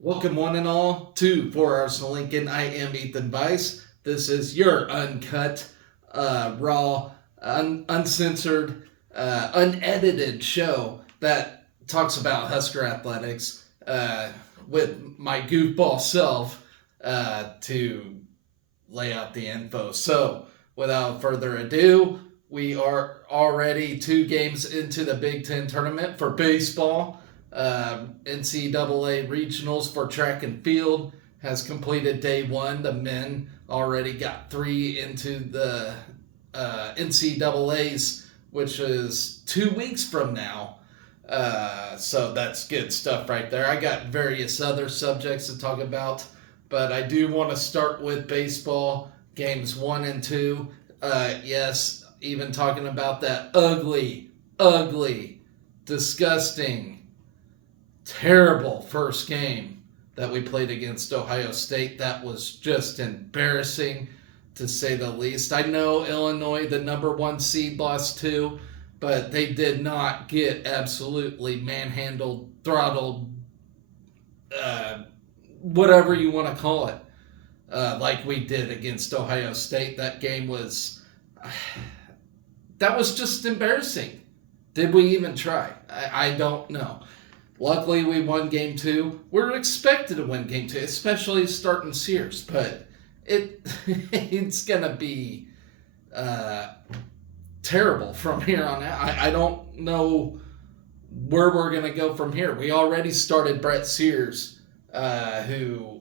Welcome, one and all, to 4 Arsenal Lincoln. I am Ethan Weiss. This is your uncut, raw, uncensored, unedited show that talks about Husker athletics with my goofball self to lay out the info. So, without further ado, we are already 2 games into the Big Ten tournament for baseball. NCAA regionals for track and field has completed day one. The men already got 3 into the NCAAs, which is 2 weeks from now. So that's good stuff right there. I got various other subjects to talk about, but I do want to start with baseball games 1 and 2. Yes, even talking about that ugly, disgusting, terrible first game that we played against Ohio State. That was just embarrassing, to say the least. I know Illinois, the number 1 seed, lost 2, but they did not get absolutely manhandled, throttled, whatever you want to call it, like we did against Ohio State. That game was, that was just embarrassing. Did we even try? I don't know. Luckily, we won game 2. We're expected to win game 2, especially starting Sears, but it's going to be terrible from here on out. I don't know where we're going to go from here. We already started Brett Sears, who,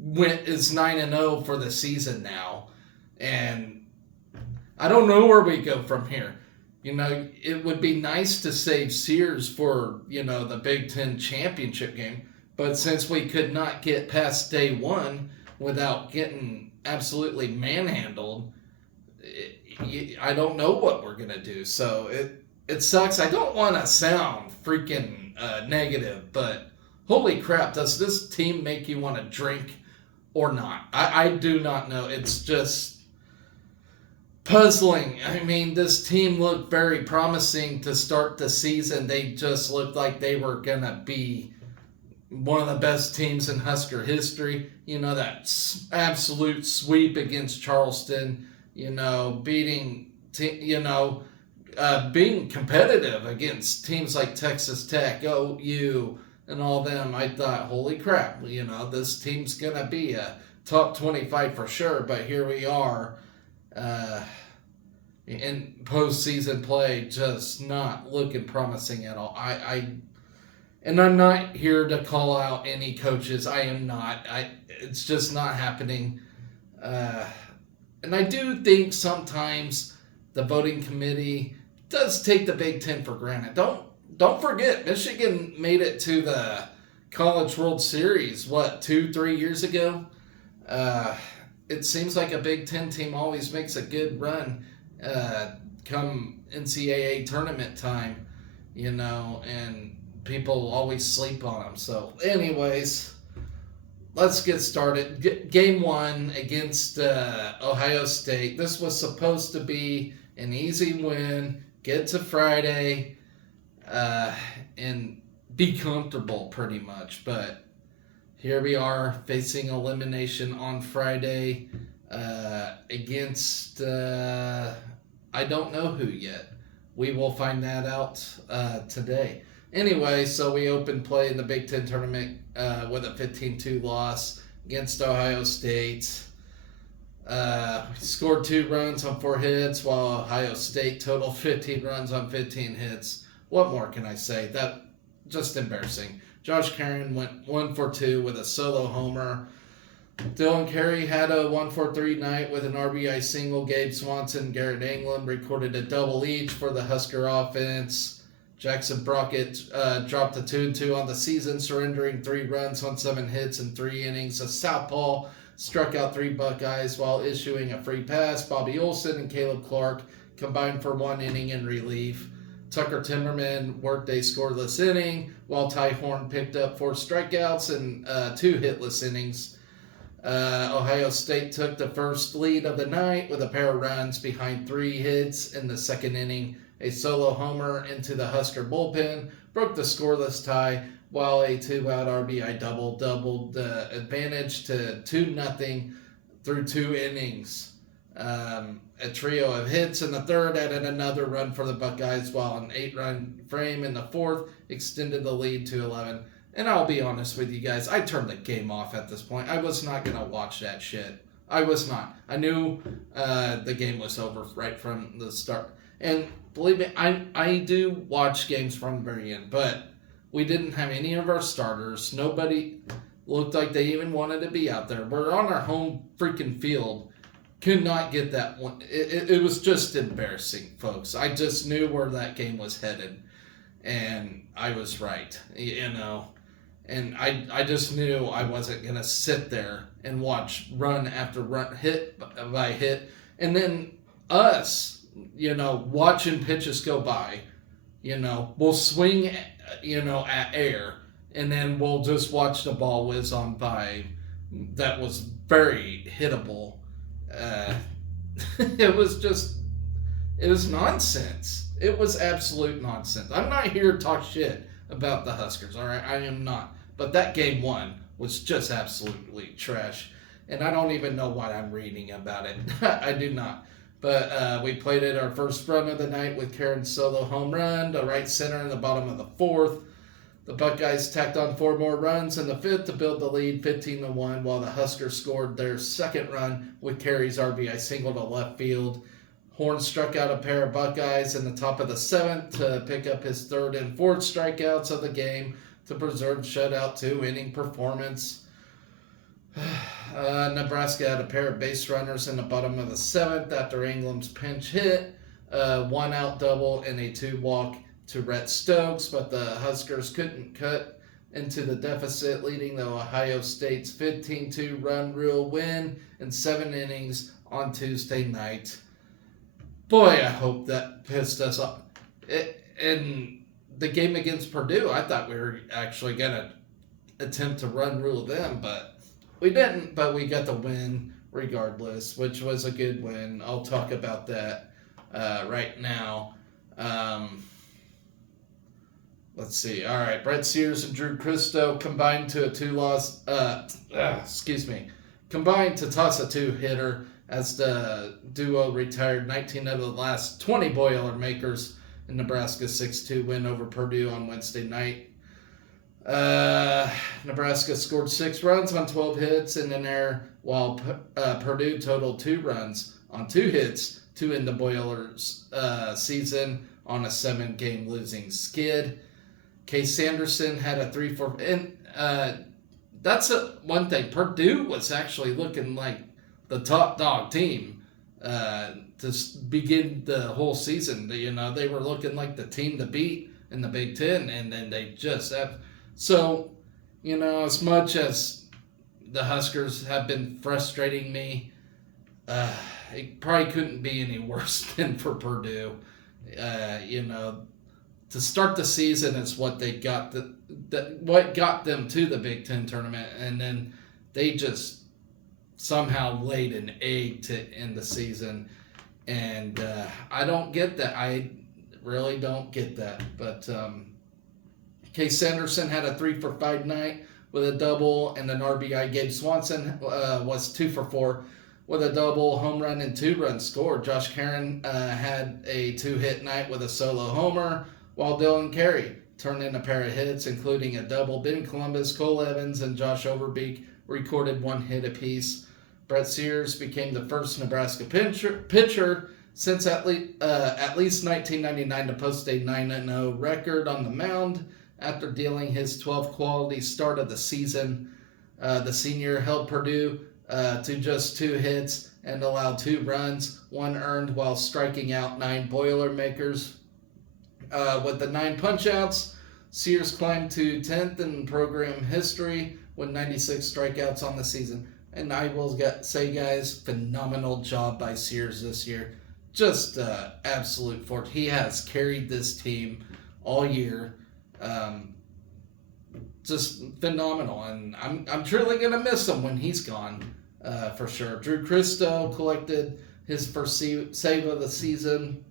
is 9-0 for the season now, and I don't know where we go from here. It would be nice to save Sears for, the Big Ten championship game. But since we could not get past day 1 without getting absolutely manhandled, I don't know what we're going to do. So it sucks. I don't want to sound freaking negative, but holy crap, does this team make you want to drink or not? I do not know. It's just puzzling. I mean, this team looked very promising to start the season. They just looked like they were going to be one of the best teams in Husker history. That absolute sweep against Charleston, being competitive against teams like Texas Tech, OU, and all them. I thought, holy crap, this team's going to be a top 25 for sure, but here we are. In postseason play, just not looking promising at all. And I'm not here to call out any coaches. I am not. It's just not happening. And I do think sometimes the voting committee does take the Big Ten for granted. Don't forget, Michigan made it to the College World Series, 2-3 years ago? It seems like a Big Ten team always makes a good run come NCAA tournament time, and people always sleep on them. So, anyways, let's get started. Game 1 against Ohio State. This was supposed to be an easy win, get to Friday, and be comfortable pretty much. But here we are facing elimination on Friday against, I don't know who yet. We will find that out today. Anyway, so we opened play in the Big Ten tournament with a 15-2 loss against Ohio State. We scored 2 runs on 4 hits, while Ohio State totaled 15 runs on 15 hits. What more can I say? That just embarrassing. Josh Caron went 1-for-2 with a solo homer. Dylan Carey had a 1-for-3 night with an RBI single. Gabe Swanson, Garrett Anglin recorded a double each for the Husker offense. Jackson Brockett dropped a 2-2 on the season, surrendering 3 runs on 7 hits in 3 innings. A southpaw struck out 3 Buckeyes while issuing a free pass. Bobby Olson and Caleb Clark combined for 1 inning in relief. Tucker Timmerman worked a scoreless inning, while Ty Horn picked up 4 strikeouts and 2 hitless innings. Ohio State took the first lead of the night with a pair of runs behind 3 hits in the second inning. a solo homer into the Husker bullpen, broke the scoreless tie, while a 2-out RBI double doubled the advantage to 2-0 through 2 innings. A trio of hits in the third added another run for the Buckeyes, while an 8-run frame in the fourth extended the lead to 11. And I'll be honest with you guys, I turned the game off at this point. I was not going to watch that shit. I was not. I knew the game was over right from the start. And believe me, I do watch games from the very end, but we didn't have any of our starters. Nobody looked like they even wanted to be out there. We're on our home freaking field. Could not get that one. It was just embarrassing, folks. I just knew where that game was headed. And I was right, you know. And I just knew I wasn't going to sit there and watch run after run, hit by hit. And then us, you know, watching pitches go by, you know, we'll swing, you know, at air. And then we'll just watch the ball whiz on by. That was very hittable. It was nonsense. It was absolute nonsense. I'm not here to talk shit about the Huskers, all right? I am not. But that game one was just absolutely trash. And I don't even know what I'm reading about it. I do not. But we played it our first run of the night with Karen's solo home run to right center in the bottom of the fourth. The Buckeyes tacked on 4 more runs in the fifth to build the lead 15-1, while the Huskers scored their second run with Carey's RBI single to left field. Horn struck out a pair of Buckeyes in the top of the seventh to pick up his third and fourth strikeouts of the game to preserve shutout 2-inning performance. Nebraska had a pair of base runners in the bottom of the seventh after England's pinch hit, 1-out double and a 2-walk to Rhett Stokes, but the Huskers couldn't cut into the deficit, leading to Ohio State's 15-2 run rule win in 7 innings on Tuesday night. Boy, I hope that pissed us off. In the game against Purdue, I thought we were actually going to attempt to run rule them, but we didn't. But we got the win regardless, which was a good win. I'll talk about that right now. Let's see. All right, Brett Sears and Drew Christo combined to combined to toss a 2-hitter as the duo retired 19 of the last 20 Boilermakers in Nebraska's 6-2 win over Purdue on Wednesday night. Nebraska scored 6 runs on 12 hits in an error, while Purdue totaled 2 runs on 2 hits to end the Boilers' season on a 7-game losing skid. Case Sanderson had a 3-4, and that's one thing. Purdue was actually looking like the top dog team to begin the whole season. You know, they were looking like the team to beat in the Big Ten, and then they just have. So, you know, as much as the Huskers have been frustrating me, it probably couldn't be any worse than for Purdue. You know, to start the season is what they got what got them to the Big Ten tournament, and then they just somehow laid an egg to end the season, and I don't get that. I really don't get that. But Case Sanderson had a 3-for-5 night with a double and an RBI. Gabe Swanson was 2-for-4 with a double, home run, and 2 runs scored. Josh Caron had a 2-hit night with a solo homer, while Dylan Carey turned in a pair of hits, including a double. Ben Columbus, Cole Evans, and Josh Overbeek recorded 1 hit apiece. Brett Sears became the first Nebraska pitcher since at least 1999 to post a 9-0 record on the mound after dealing his 12th quality start of the season. The senior held Purdue to just 2 hits and allowed 2 runs, 1 earned, while striking out 9 Boilermakers. With the 9 punch-outs, Sears climbed to 10th in program history with 96 strikeouts on the season. And I will say, guys, phenomenal job by Sears this year. Just absolute fort. He has carried this team all year. Just phenomenal. And I'm truly going to miss him when he's gone, for sure. Drew Christo collected his first save of the season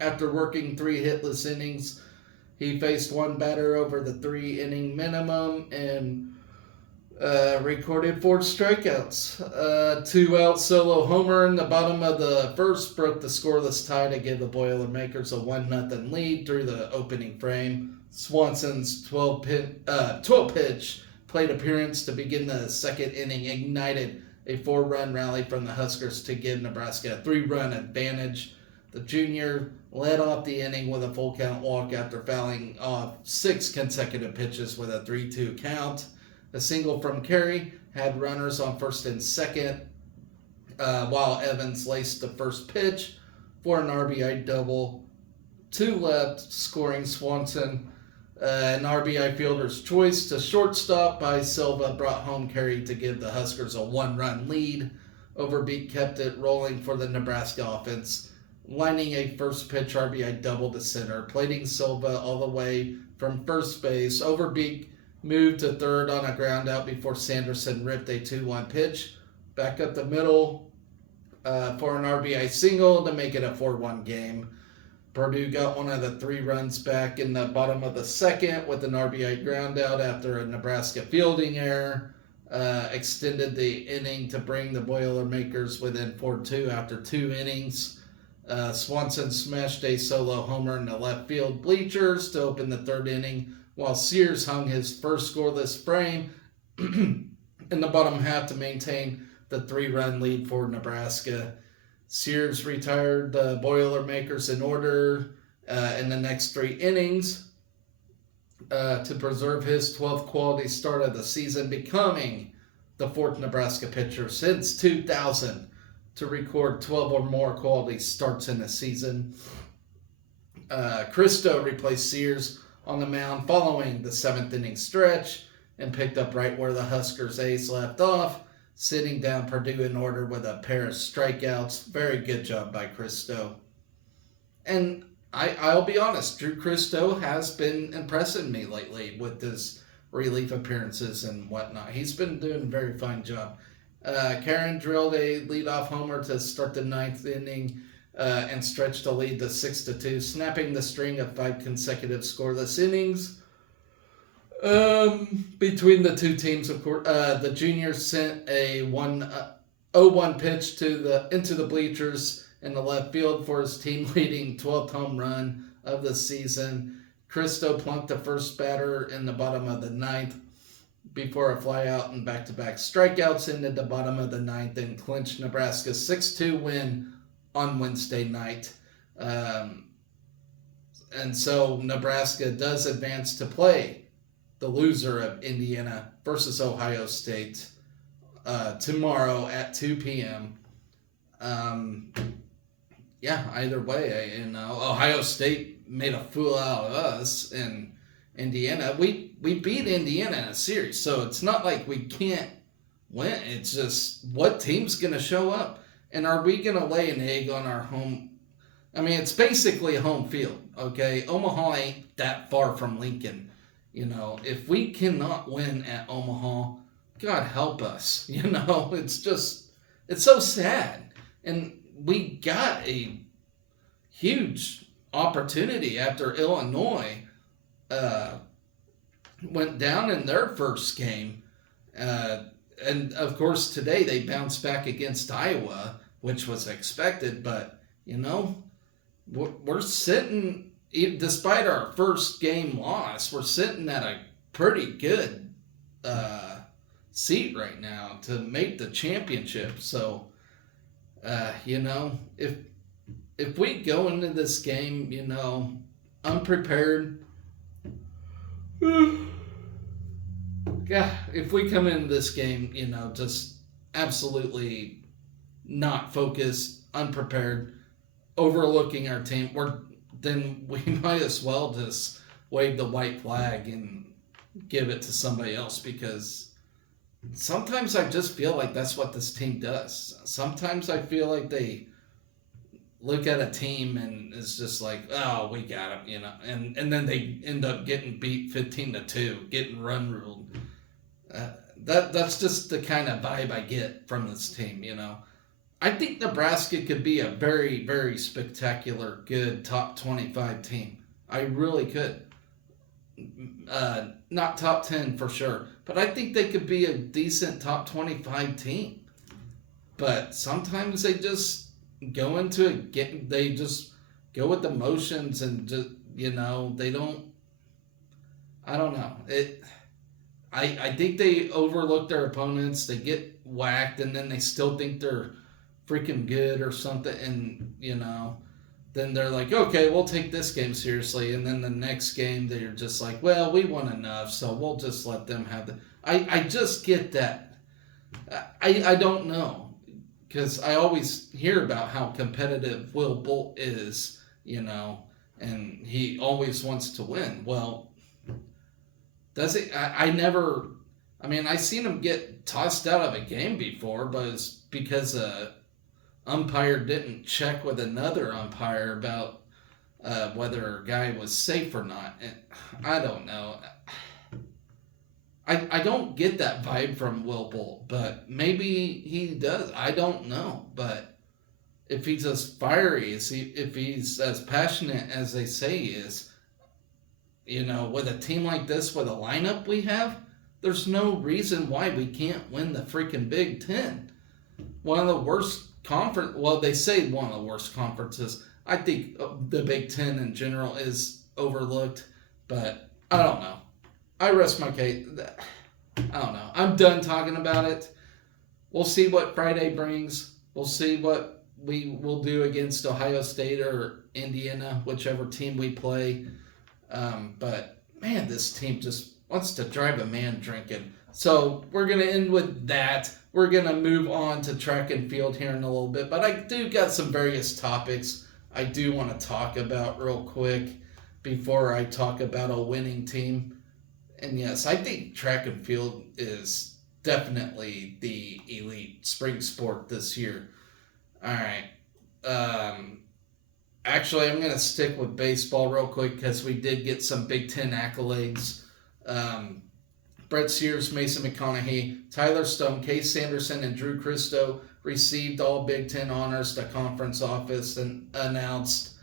After working 3 hitless innings, he faced one batter over the 3 inning minimum and recorded 4 strikeouts. 2 out solo homer in the bottom of the first broke the scoreless tie to give the Boilermakers a 1-0 lead through the opening frame. Swanson's 12 pitch plate appearance to begin the second inning ignited a 4-run rally from the Huskers to give Nebraska a 3-run advantage. The junior led off the inning with a full count walk after fouling off 6 consecutive pitches with a 3-2 count. A single from Carey had runners on first and second, while Evans laced the first pitch for an RBI double. 2 left, scoring Swanson. An RBI fielder's choice to shortstop by Silva brought home Carey to give the Huskers a 1-run lead. Overbeat kept it rolling for the Nebraska offense, lining a first pitch RBI double to center, plating Silva all the way from first base. Overbeat moved to third on a ground out before Sanderson ripped a 2-1 pitch back up the middle for an RBI single to make it a 4-1 game. Purdue got one of the 3 runs back in the bottom of the second with an RBI ground out after a Nebraska fielding error. Extended the inning to bring the Boilermakers within 4-2 after 2 innings. Swanson smashed a solo homer in the left field bleachers to open the 3rd inning, while Sears hung his first scoreless frame in the bottom half to maintain the 3-run lead for Nebraska. Sears retired the Boilermakers in order in the next 3 innings to preserve his 12th quality start of the season, becoming the 4th Nebraska pitcher since 2000 to record 12 or more quality starts in a season. Christo replaced Sears on the mound following the 7th inning stretch and picked up right where the Huskers ace left off, sitting down Purdue in order with a pair of strikeouts. Very good job by Christo. And I'll be honest, Drew Christo has been impressing me lately with his relief appearances and whatnot. He's been doing a very fine job. Karen drilled a leadoff homer to start the 9th inning and stretched the lead to 6-2, snapping the string of 5 consecutive scoreless innings. Between the two teams, of course, the juniors sent a 0-1 pitch into the bleachers in the left field for his team-leading 12th home run of the season. Christo plunked the first batter in the bottom of the 9th before a flyout and back-to-back strikeouts into the bottom of the 9th and clinched Nebraska's 6-2 win on Wednesday night. And so Nebraska does advance to play the loser of Indiana versus Ohio State tomorrow at 2 p.m. Either way, Ohio State made a fool out of us, and Indiana, we beat Indiana in a series, so it's not like we can't win. It's just what team's going to show up, and are we going to lay an egg on our home? I mean, it's basically home field, okay? Omaha ain't that far from Lincoln. If we cannot win at Omaha, God help us. It's so sad. And we got a huge opportunity after Illinois went down in their first game. And of course, today they bounced back against Iowa, which was expected. But, we're sitting, despite our first game loss, we're sitting at a pretty good seat right now to make the championship. So, if we go into this game, unprepared, if we come into this game, just absolutely not focused, unprepared, overlooking our team, then we might as well just wave the white flag and give it to somebody else, because sometimes I just feel like that's what this team does. Sometimes I feel like they look at a team and it's just like, oh, we got them, and then they end up getting beat 15-2, getting run ruled. That's just the kind of vibe I get from this team, I think Nebraska could be a very, very spectacular, good top 25 team. I really could. Not top 10 for sure, but I think they could be a decent top 25 team. But sometimes they just go into it, they just go with the motions and just, they don't, I don't know. I think they overlook their opponents, they get whacked, and then they still think they're freaking good or something, and then they're like, okay, we'll take this game seriously, and then the next game they're just like, well, we won enough, so we'll just let them have the. I just get that. I don't know, because I always hear about how competitive Will Bolt is, and he always wants to win. Well, does he? I never. I mean, I seen him get tossed out of a game before, but it's because umpire didn't check with another umpire about whether a guy was safe or not. And I don't know. I don't get that vibe from Will Bolt, but maybe he does. I don't know. But if he's as fiery, if he's as passionate as they say he is, with a team like this, with a lineup we have, there's no reason why we can't win the freaking Big Ten. One of the worst conference. Well, they say one of the worst conferences. I think the Big Ten in general is overlooked, but I don't know. I rest my case. I don't know. I'm done talking about it. We'll see what Friday brings. We'll see what we will do against Ohio State or Indiana, whichever team we play. But man, this team just wants to drive a man drinking. So we're going to end with that. We're going to move on to track and field here in a little bit. But I do got some various topics I do want to talk about real quick before I talk about a winning team. And yes, I think track and field is definitely the elite spring sport this year. All right. Actually, I'm going to stick with baseball real quick because we did get some Big Ten accolades. Brett Sears, Mason McConaughey, Tyler Stone, Case Sanderson, and Drew Christo received all Big Ten honors, the conference office and announced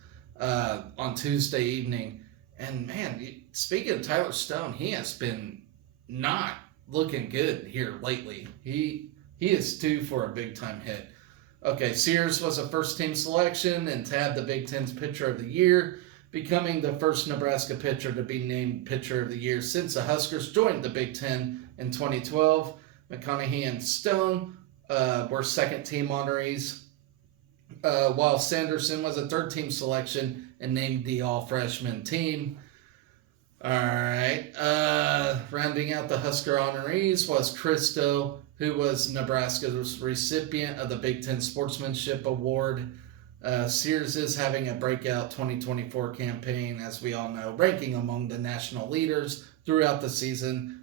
on Tuesday evening. And man, speaking of Tyler Stone, he has been not looking good here lately. He is due for a big time hit. Okay, Sears was a first team selection and tabbed the Big Ten's Pitcher of the Year, becoming the first Nebraska pitcher to be named Pitcher of the Year since the Huskers joined the Big Ten in 2012. McConaughey and Stone were second team honorees, while Sanderson was a third team selection and named the all freshman team. All right. Rounding out the Husker honorees was Christo, who was Nebraska's recipient of the Big Ten Sportsmanship Award. Sears is having a breakout 2024 campaign, as we all know, ranking among the national leaders throughout the season.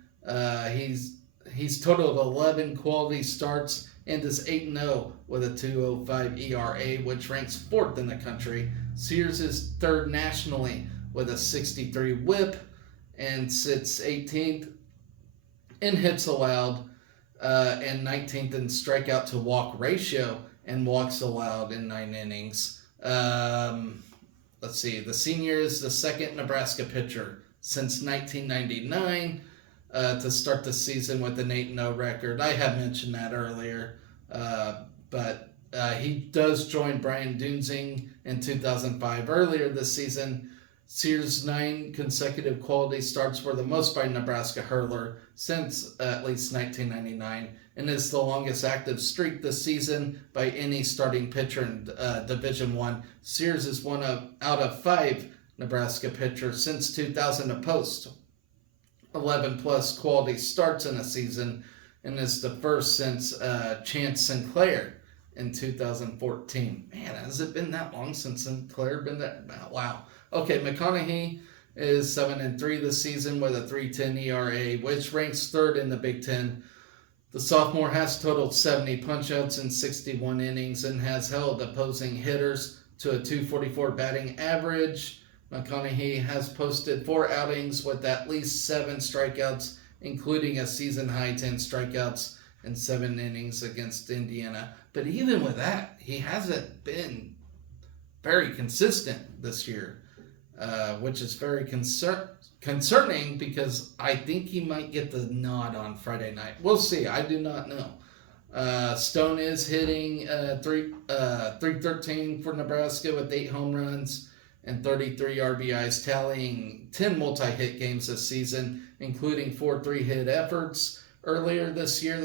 He's totaled 11 quality starts and is 8-0 with a 2.05 ERA, which ranks 4th in the country. Sears is 3rd nationally with a 63 WHIP and sits 18th in hits allowed and 19th in strikeout to walk ratio and walks allowed in 9 innings. Let's see. The senior is the second Nebraska pitcher since 1999 to start the season with an 8-0 record. I had mentioned that earlier, but he does join Brian Dunzing in 2005. Earlier this season, Sears' 9 consecutive quality starts were the most by Nebraska hurler since at least 1999, and is the longest active streak this season by any starting pitcher in Division I. Sears is one out of 5 Nebraska pitchers since 2000 to post 11-plus quality starts in a season, and is the first since Chance Sinclair in 2014. Man, has it been that long since Sinclair been that? Wow. Okay, McConaughey is 7-3 this season with a 3.10 ERA, which ranks 3rd in the Big Ten. The sophomore has totaled 70 punchouts in 61 innings and has held opposing hitters to a 244 batting average. McConaughey has posted 4 outings with at least 7 strikeouts, including a season-high 10 strikeouts in 7 innings against Indiana. But even with that, he hasn't been very consistent this year, which is very concerning because I think he might get the nod on Friday night. We'll see. I do not know. Stone is hitting 313 for Nebraska with 8 home runs and 33 RBIs, tallying 10 multi-hit games this season, including 4 3-hit efforts. Earlier this year,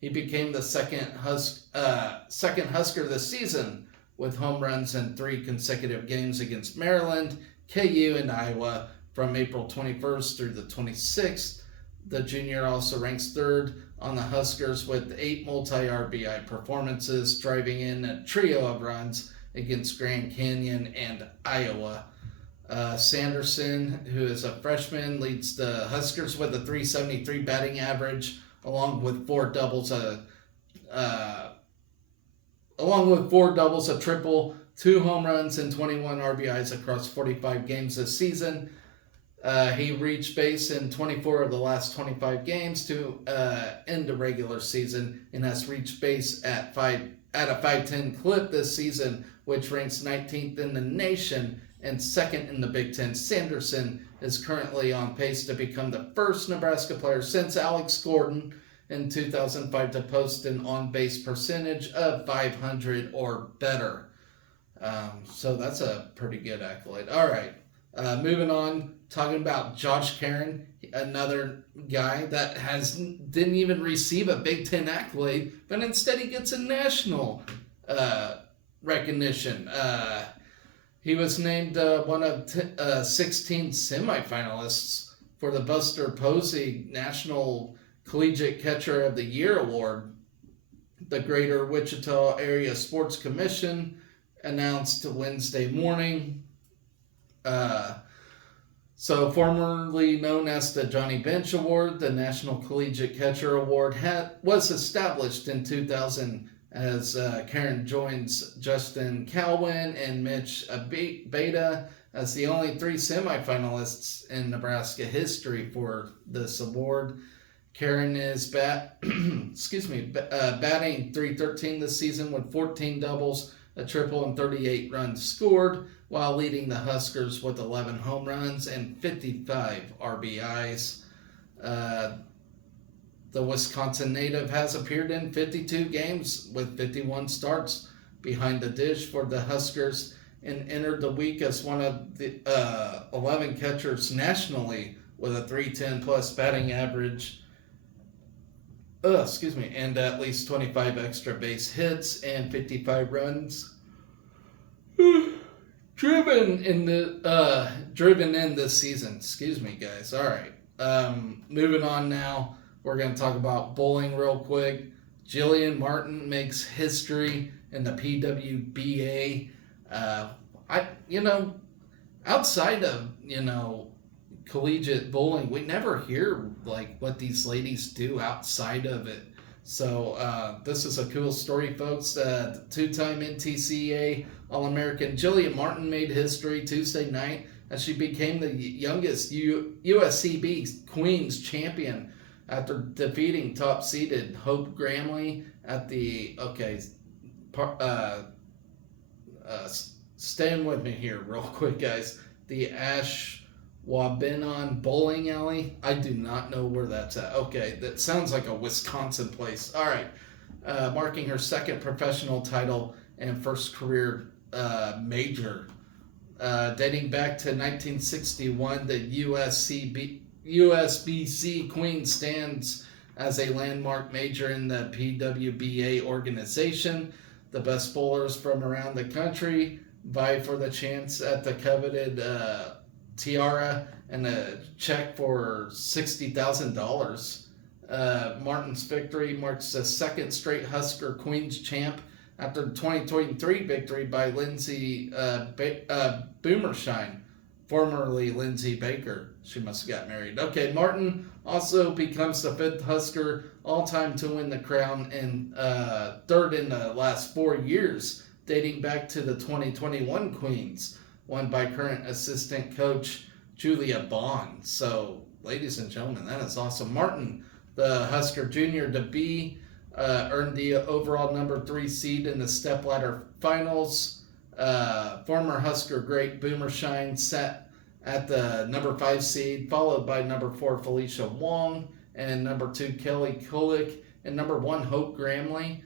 he became the second Husker this season with home runs in 3 consecutive games against Maryland, KU, and Iowa from April 21st through the 26th. The junior also ranks 3rd on the Huskers with 8 multi-RBI performances, driving in a trio of runs against Grand Canyon and Iowa. Sanderson, who is a freshman, leads the Huskers with a .373 batting average, along with 4 doubles, a triple, 2 home runs, and 21 RBIs across 45 games this season. He reached base in 24 of the last 25 games to end the regular season, and has reached base at a 5.10 clip this season, which ranks 19th in the nation and 2nd in the Big Ten. Sanderson is currently on pace to become the first Nebraska player since Alex Gordon in 2005 to post an on-base percentage of .500 or better. So that's a pretty good accolade. All right, moving on, talking about Josh Caron, another guy that didn't even receive a Big Ten accolade, but instead he gets a national recognition. He was named one of 16 semifinalists for the Buster Posey National Collegiate Catcher of the Year Award. The Greater Wichita Area Sports Commission announced Wednesday morning. So formerly known as the Johnny Bench Award, the National Collegiate Catcher Award was established in 2000 as Caron joins Justin Calwin and Mitch Beta as the only 3 semifinalists in Nebraska history for this award. Caron is batting .313 this season with 14 doubles, a triple, and 38 runs scored, while leading the Huskers with 11 home runs and 55 RBIs. The Wisconsin native has appeared in 52 games with 51 starts behind the dish for the Huskers and entered the week as one of the 11 catchers nationally with a .310 plus batting average. And at least 25 extra base hits and 55 runs driven in this season. Excuse me, guys. All right. Moving on now. We're going to talk about bowling real quick. Jillian Martin makes history in the PWBA. Outside of, collegiate bowling, we never hear like what these ladies do outside of it. So this is a cool story, folks. 2-time NTCA All-American Jillian Martin made history Tuesday night as she became the youngest USCB Queens champion after defeating top-seeded Hope Gramley at the staying with me here real quick, guys. The Ashwaubenon Bowling Alley. I do not know where that's at. Okay, that sounds like a Wisconsin place. All right. Marking her 2nd professional title and 1st career major. Dating back to 1961, the USBC Queen stands as a landmark major in the PWBA organization. The best bowlers from around the country vie for the chance at the coveted tiara and a check for $60,000. Martin's victory marks the 2nd straight Husker Queens champ after the 2023 victory by Lindsay Boomershine, formerly Lindsay Baker. She must have got married. Okay, Martin also becomes the 5th Husker all-time to win the crown and 3rd in the last 4 years, dating back to the 2021 Queens, won by current assistant coach Julia Bond. So, ladies and gentlemen, that is awesome. Martin, the Husker Junior to be earned the overall number 3 seed in the stepladder finals. Former Husker great Boomershine sat at the number 5 seed, followed by number 4 Felicia Wong and number 2 Kelly Kulik and number 1 Hope Gramley.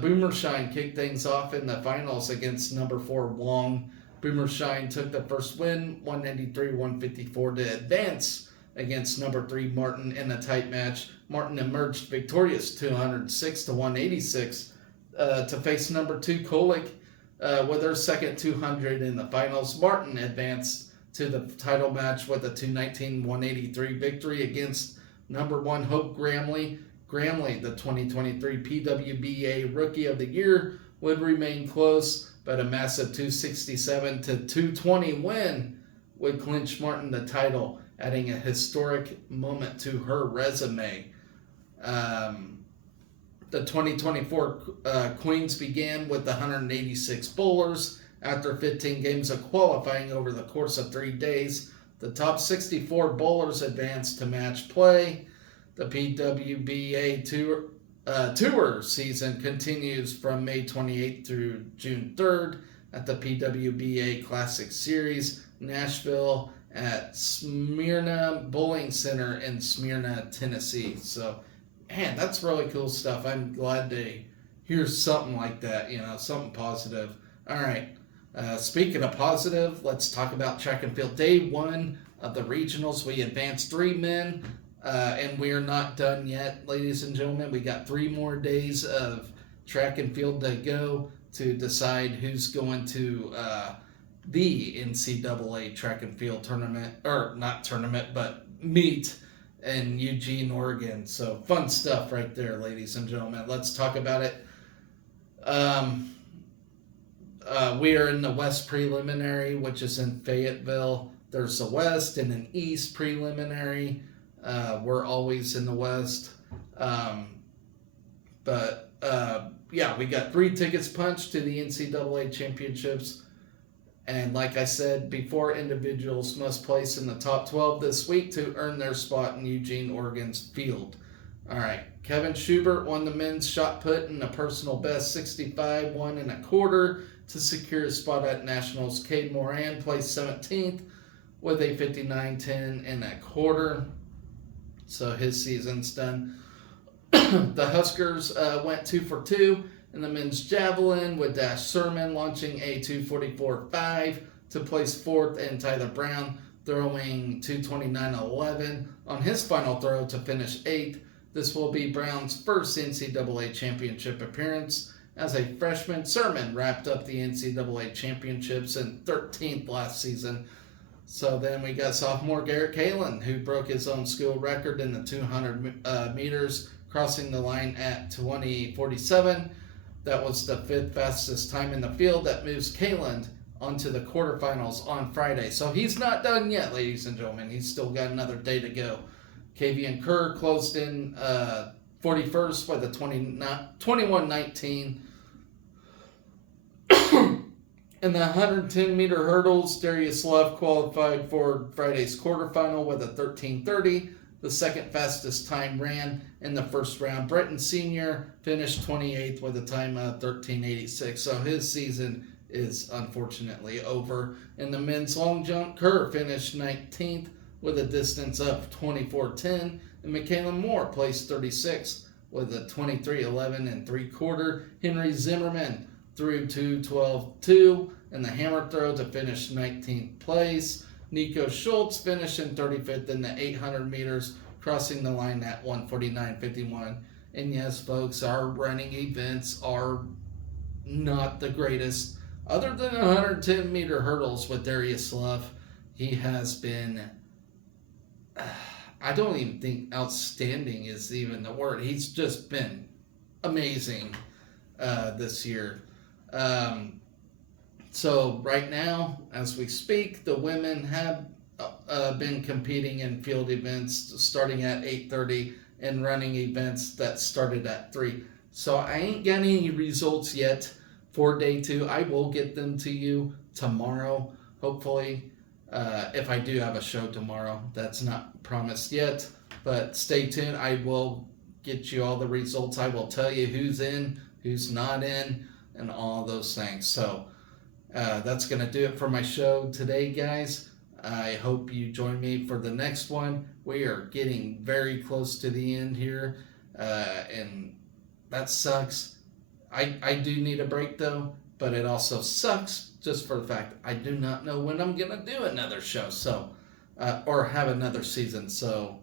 Boomershine kicked things off in the finals against number 4 Wong. Boomershine took the first win, 193-154, to advance against number 3 Martin in a tight match. Martin emerged victorious, 206-186, to face number 2 Kulik with her second 200 in the finals. Martin advanced to the title match with a 219-183 victory against number 1 Hope Gramley. Gramley, the 2023 PWBA Rookie of the Year, would remain close, but a massive 267-220 win would clinch Martin the title, adding a historic moment to her resume. The 2024 Queens began with 186 bowlers. After 15 games of qualifying over the course of 3 days, the top 64 bowlers advanced to match play. The PWBA Tour season continues from May 28th through June 3rd at the PWBA Classic Series, Nashville, at Smyrna Bowling Center in Smyrna, Tennessee. So, man, that's really cool stuff. I'm glad to hear something like that, something positive. All right. Speaking of positive, let's talk about track and field. Day 1 of the regionals, we advanced 3 men. And we're not done yet, ladies and gentlemen. We got 3 more days of track and field to go to decide who's going to the NCAA track and field tournament, or not tournament, but meet in Eugene, Oregon. So fun stuff right there, ladies and gentlemen. Let's talk about it. We are in the West Preliminary, which is in Fayetteville. There's the West and an East Preliminary. We're always in the West. We got 3 tickets punched to the NCAA championships. And like I said before, individuals must place in the top 12 this week to earn their spot in Eugene, Oregon's field. All right. Kevin Schubert won the men's shot put in a personal best 65 1.25 to secure a spot at Nationals. Cade Moran placed 17th with a 59 10.25. So his season's done. The Huskers went 2 for 2 in the men's javelin, with Dash Sermon launching a 244.5 to place 4th, and Tyler Brown throwing 229.11 on his final throw to finish 8th. This will be Brown's first NCAA championship appearance as a freshman. Sermon wrapped up the NCAA championships in 13th last season. So then we got sophomore Garrett Kalin, who broke his own school record in the 200 meters, crossing the line at 20:47. That was the 5th fastest time in the field. That moves Kalin onto the quarterfinals on Friday. So he's not done yet, ladies and gentlemen. He's still got another day to go. Kavian Kerr closed in 41st with a 21:19. In the 110-meter hurdles, Darius Love qualified for Friday's quarterfinal with a 13:30. The second fastest time ran in the first round. Bretton Sr. finished 28th with a time of 13:86. So his season is unfortunately over. In the men's long jump, Kerr finished 19th with a distance of 24:10. And Michaela Moore placed 36th with a 23:11.75. Henry Zimmerman threw 2:12.2 in the hammer throw to finish 19th place. Nico Schultz finished in 35th in the 800 meters, crossing the line at 1:49.51. And yes, folks, our running events are not the greatest. Other than 110-meter hurdles with Darius Love, he has been, I don't even think outstanding is even the word. He's just been amazing this year. So right now, as we speak, the women have been competing in field events starting at 8:30 and running events that started at 3. So I ain't got any results yet for day 2. I will get them to you tomorrow, hopefully. If I do have a show tomorrow, that's not promised yet, but stay tuned. I will get you all the results. I will tell you who's in, who's not in, and all those things. So that's going to do it for my show today, guys. I hope you join me for the next one. We are getting very close to the end here, and that sucks. I do need a break though, but it also sucks just for the fact I do not know when I'm going to do another show, so or have another season. So,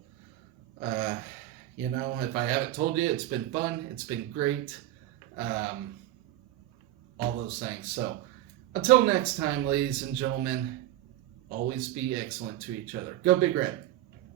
if I haven't told you, it's been fun. It's been great. All those things. So, until next time, ladies and gentlemen, always be excellent to each other. Go Big Red.